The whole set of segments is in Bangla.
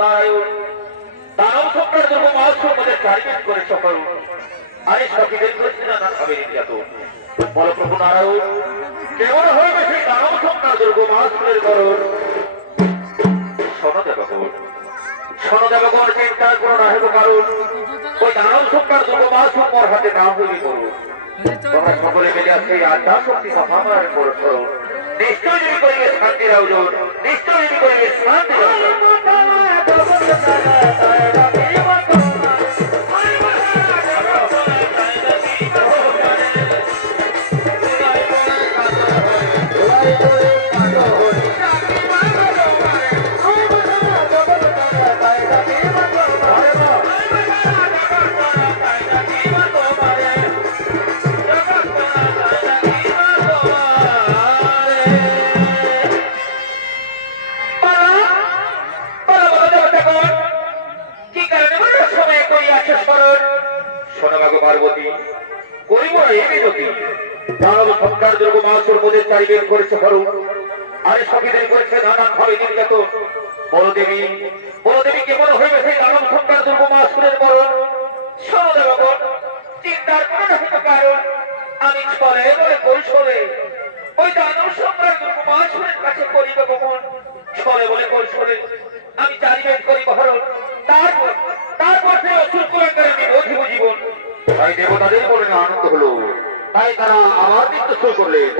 নারায়ণ দানব সম্রাট দুর্গ মহাসুর মধ্যে চারিবেদ করে সকল আরে সখীদের করেছে নানা ভাবে নির্যাতন। বল প্রভু নারায়ণ কেমন হইবে সেই দানব সম্রাট দুর্গ মহাসুরের গরণ। শোনো দেবগণ চিন্তা করো না হেব কারণ ওই দানব সম্রাট দুর্গ মহাসুর মোর হাতে না হইবে করুন। তোমরা সকলে মিলে আছে আড্ডা শক্তি কথা আমার করো নিশ্চয় যদি করিবে শান্তির আয়োজন, নিশ্চয় যদি করিবে শান্তির আয়োজন। পার্বতী করিব না এমনি যদি দানব সরকার দুর্গ মহাসুর মধ্যে চারিবেদ করেছে হরু আরে সখীদের করেছে নানান ভাবে নির্যাতন। বলদেবী কেমন হইবে সেই দানব সরকার দুর্গ মহাসুরের মরণ। শোনো দেবগণ চিন্তার কোনো না হইতে কারণ আমি ছলে বলে কৌশলে ওই দানব সম্রাট দুর্গ মহাসুরের কাছে করিব কখন। ছলে বলে কৌশলে আমি চারিবেদ করিব হরণ, তারপর সে অসুর কুলাঙ্গারে নিবধিব জীবন। তাই দেবতাদের মনে আনন্দ হলো, তাই তারা আবার নৃত্য শুরু করলেন।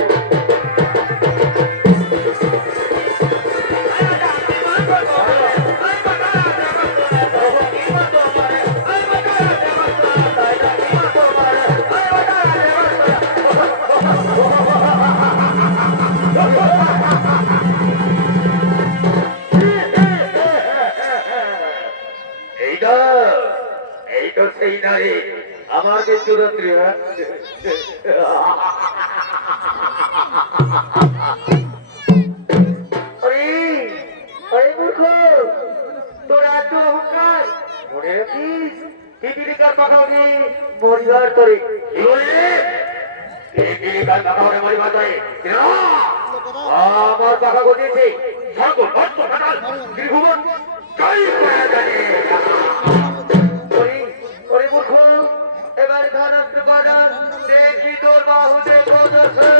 এইটা সেই নারী আমার মৃত্যুরাত্রি। তোর এত অহংকার মনে রাখিস পিপিলিকার পাখা উঠে মরিবার করে পিপিলিকার পাখা উঠে মরিবার করে আমার পাখা গতিয়েছে সকল ভক্ত ফাটাল ত্রিভুবন জয় করে জানে। এবার ধনস্ত্র করার দেখি তোর বাহুতে প্রদর্শন।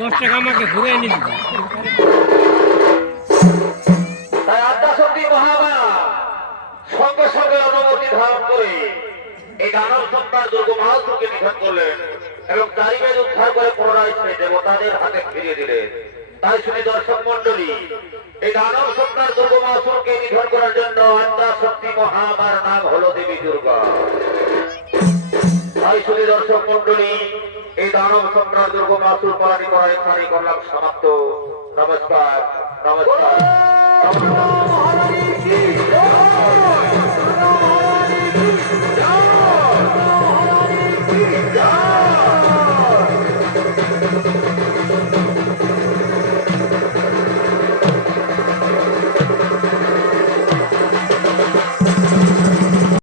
দশ টাকা আমাকে ঘুরে এনে দিবি। তাই আদ্যাশক্তি মহামায়া সঙ্গে সঙ্গে অনুমতি ধারণ করে এই দানব সন্তান দুর্গ মাহাসুরকে নিধন করলেন এবং চারিবেদ উদ্ধার করে পুনরায় সে দেবতাদের হাতে ফিরিয়ে দিলেন। তাই শুনি দর্শক মন্ডলী, এই দানব সন্তান দুর্গ মাহাসুরকে নিধন করার জন্য আদ্যাশক্তি মহামায়ার নাম হলো দেবী দুর্গা। তাই শুনি দর্শক মন্ডলী, এই দানব সন্তান দুর্গ মাহাসুর পালনি করা এখানে করলাম সমাপ্ত। নমস্কার, নমস্কার, নমস্কার।